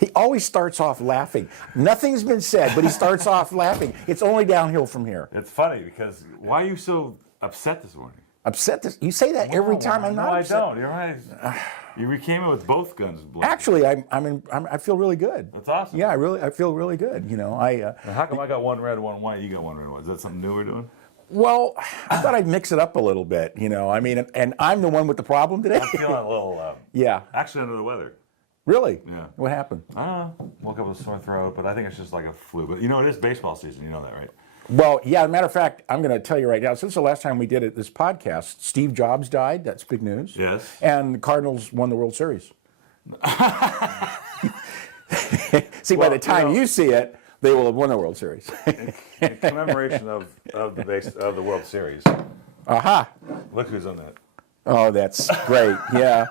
He always starts off laughing. Nothing's been said, but he starts off laughing. It's only downhill from here. It's funny because why are you so upset this morning? Upset? You say that every time. I'm not upset. No, I don't. You're right. You came in with both guns blazing. Actually, I feel really good. That's awesome. Yeah, I feel really good. You know, How come I got one red, one white? You got one red, one white. Is that something new we're doing? Well, I thought I'd mix it up a little bit. You know, I mean, and I'm the one with the problem today. I'm feeling a little. Yeah. Actually, under the weather. Really? Yeah. What happened? I don't know. Woke up with a sore throat, but I think it's just like a flu. But you know, it is baseball season. You know that, right? Well, yeah, as a matter of fact, I'm going to tell you right now, since the last time we did this podcast, Steve Jobs died. That's big news. Yes. And the Cardinals won the World Series. See, by the time you see it, they will have won the World Series. In commemoration of the World Series. Aha. Look who's on that. Oh, that's great. Yeah.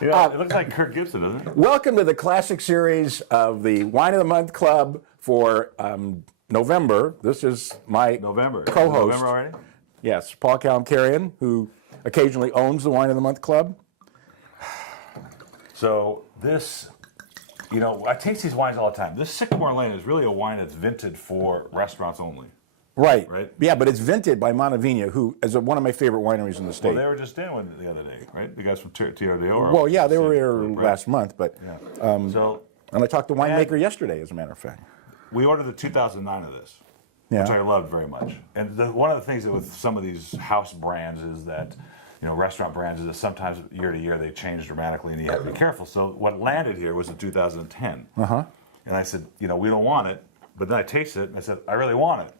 Yeah, it looks like Kirk Gibson, doesn't it? Welcome to the classic series of the Wine of the Month Club for November. This is my co-host. November already? Yes, Paul Kalamkarian, who occasionally owns the Wine of the Month Club. So this, you know, I taste these wines all the time. This Sycamore Lane is really a wine that's vinted for restaurants only. Right. Right? Yeah, but it's vinted by Montevina, who is one of my favorite wineries in the state. Well, they were just in one the other day, right? The guys from Tierra de Oro. Well, yeah, they were here last month, but Yeah. and I talked to the winemaker yesterday, as a matter of fact. We ordered the 2009 of this, Yeah. which I loved very much. And one of the things that with some of these house brands is that, you know, restaurant brands is that sometimes year to year they change dramatically and you have to be careful. So what landed here was the 2010. Uh-huh. And I said, you know, we don't want it. But then I tasted it and I said, I really want it.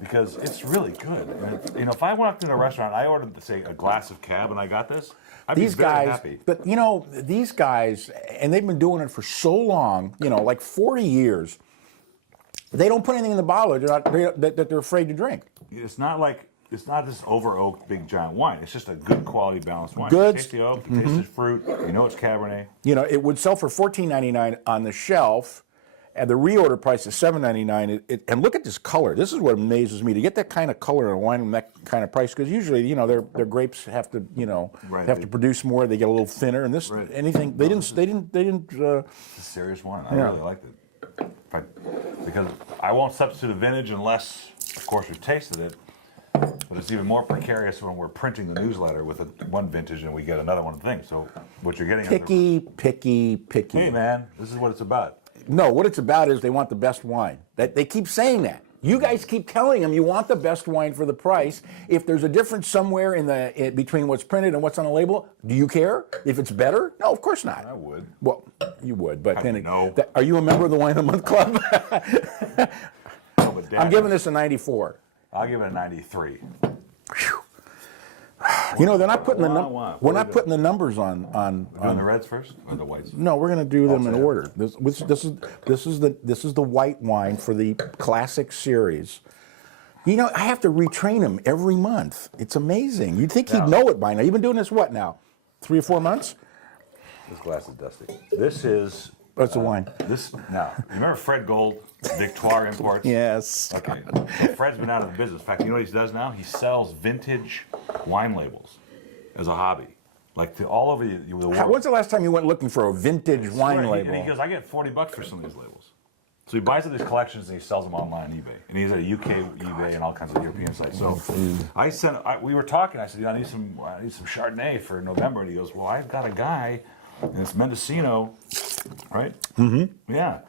Because it's really good. And you know, if I went up to a restaurant, I ordered, say, a glass of Cab, and I got this, I'd be very happy. But you know, these guys, and they've been doing it for so long, you know, like 40 years. They don't put anything in the bottle that they're afraid to drink. It's not this over oaked big giant wine. It's just a good quality balanced wine. Good. You taste the oak, you taste the fruit. You know it's Cabernet. You know, it would sell for $14.99 on the shelf. And the reorder price is $7.99. And look at this color. This is what amazes me, to get that kind of color in a wine and that kind of price. Because usually, you know, their grapes have to, you know, to produce more. They get a little thinner. And this, anything they didn't. It's a serious wine. I really liked it. Because I won't substitute a vintage unless, of course, we've tasted it. But it's even more precarious when we're printing the newsletter with one vintage and we get another one thing. So what you're getting. Picky. Hey man, this is what it's about. No, what it's about is they want the best wine. They keep saying that. You guys keep telling them you want the best wine for the price. If there's a difference somewhere between what's printed and what's on the label, do you care if it's better? No, of course not. I would. Well, you would, but then no. Are you a member of the Wine of the Month Club? No, but I'm giving this a 94. I'll give it a 93. You know, they're not putting we're not putting the numbers on Doing the reds first or the whites? No, we're going to do them in order. This is the white wine for the classic series. You know, I have to retrain him every month. It's amazing. You'd think he'd know it by now. You've been doing this what now? 3 or 4 months? This glass is dusty. This is. That's the wine. Now, you remember Fred Gold, Victoire Imports? Yes. Okay. So Fred's been out of the business. In fact, you know what he does now? He sells vintage wine labels as a hobby. Like all over the world. When's the last time you went looking for a vintage wine label? And he goes, I get $40 for some of these labels. So he buys up these collections and he sells them online on eBay. And he's at a UK eBay and all kinds of European sites. So we were talking. I said, I need some Chardonnay for November. And he goes, well, I've got a guy, and it's Mendocino, right? Mm-hmm. Yeah.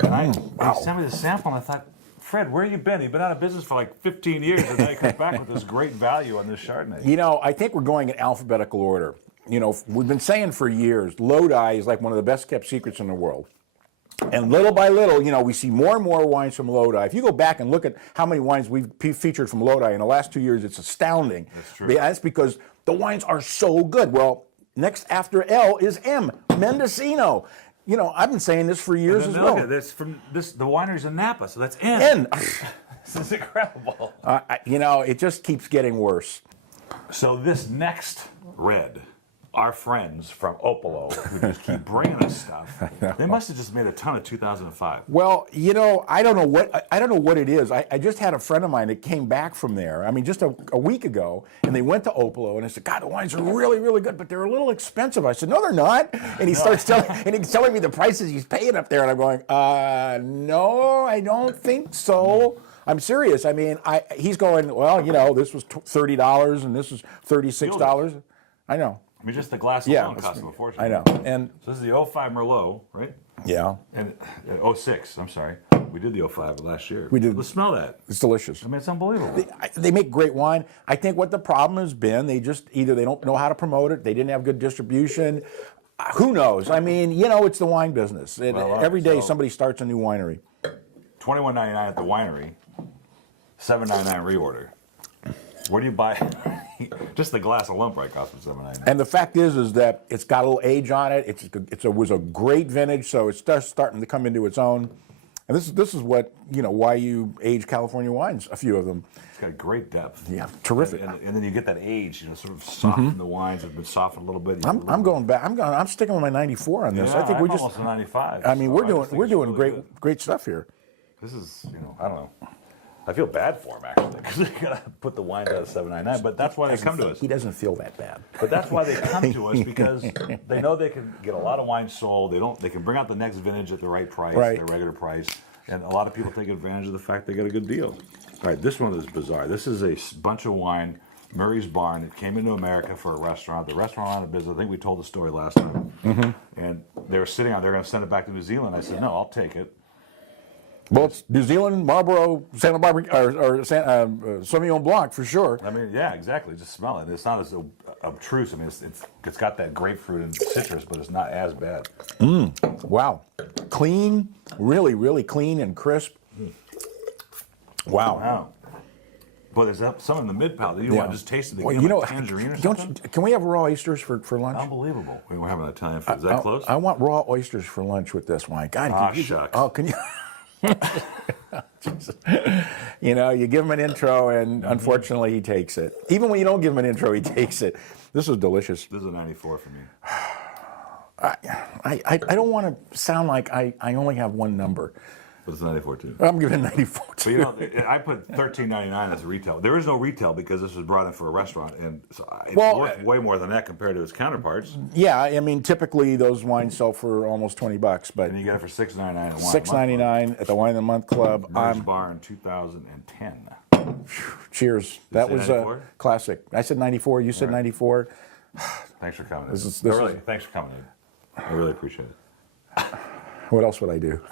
And he sent me the sample, and I thought, Fred, where you been? You've been out of business for like 15 years, and then he comes back with this great value on this Chardonnay. You know, I think we're going in alphabetical order. You know, we've been saying for years, Lodi is like one of the best kept secrets in the world. And little by little, you know, we see more and more wines from Lodi. If you go back and look at how many wines we've featured from Lodi in the last 2 years, it's astounding. That's true. That's because the wines are so good. Well, next after L is M, Mendocino. You know, I've been saying this for years as well. Look at this the winery's in Napa, so that's N. This is incredible. You know, it just keeps getting worse. So this next red our friends from Opolo who just keep bringing us stuff. They must have just made a ton of 2005. Well, I don't know what it is. I just had a friend of mine that came back from there. I mean, just a week ago, and they went to Opolo, and I said, "God, the wines are really, really good, but they're a little expensive." I said, "No, they're not." And he starts telling me the prices he's paying up there, and I'm going, "No, I don't think so." I'm serious. I mean, he's going, "Well, this was $30, and this was $36." I know. I mean, just the glass Yeah, alone cost them a fortune. I know. And so this is the 05 Merlot, right? yeah, And 06, I'm sorry. We did the 05 last year. We did. Let's smell that. it's delicious. I mean, it's unbelievable. They make great wine. I think what the problem has been, they just either they don't know how to promote it, they didn't have good distribution. Who knows? I mean, it's the wine business. Well, all right, Every day so- somebody starts a new winery. $21.99 at the winery, $7.99 reorder. Where do you buy? Just the glass alone probably costs them $7.99. And the fact is that it's got a little age on it. It was a great vintage, so it's just starting to come into its own. And this is what why you age California wines. A few of them. It's got great depth. Yeah, terrific. And then you get that age, sort of soften the wines have been softened a little bit. I'm going back. I'm sticking with my 94 on this. Yeah, I think I'm we just. almost a 95. I mean, so I just think we're it's doing really good. great stuff here. This is, I don't know. I feel bad for him actually because they gotta put the wines out at $7.99. But that's why they come to us. He doesn't feel that bad. But that's why they come to us because they know they can get a lot of wine sold. They can bring out the next vintage at the right price, Right. their regular price, and a lot of people take advantage of the fact they get a good deal. All right, this one is bizarre. This is a bunch of wine, Murray's Barn. It came into America for a restaurant. The restaurant went out of business. I think we told the story last time. And they were sitting on. They're going to send it back to New Zealand. I said, no, I'll take it. Well, it's New Zealand, Marlborough, Santa Barbara, or Sauvignon Blanc for sure. I mean, yeah, exactly. Just smell it. It's not as obtrusive. I mean, it's got that grapefruit and citrus, but it's not as bad. Wow, clean, really, really clean and crisp. Wow. Wow. But there's some in the mid palate that you want to just taste it. Well, Tangerine or don't something? can we have raw oysters for lunch? Unbelievable. We're having Italian food. Is that close? I want raw oysters for lunch with this wine. God, Shucks. Oh, can you? Jesus. You give him an intro, and unfortunately, he takes it. Even when you don't give him an intro, he takes it. This is delicious. This is a 94 for me. I don't want to sound like I only have one number. But it's 94 too. I'm giving 94 But too. I put $13.99 as a retail. There is no retail because this was brought in for a restaurant, and so it's Well, worth way more than that compared to its counterparts. Yeah, I mean, typically those wines sell for almost $20, but And you get it for $6.99 at Wine $6.99 at the Wine and the Month Club. Murray's Barn 2010. Cheers. That say was 94? a classic. I said 94. You said 94. Thanks for coming. This is- Thanks for coming in. I really appreciate it. What else would I do?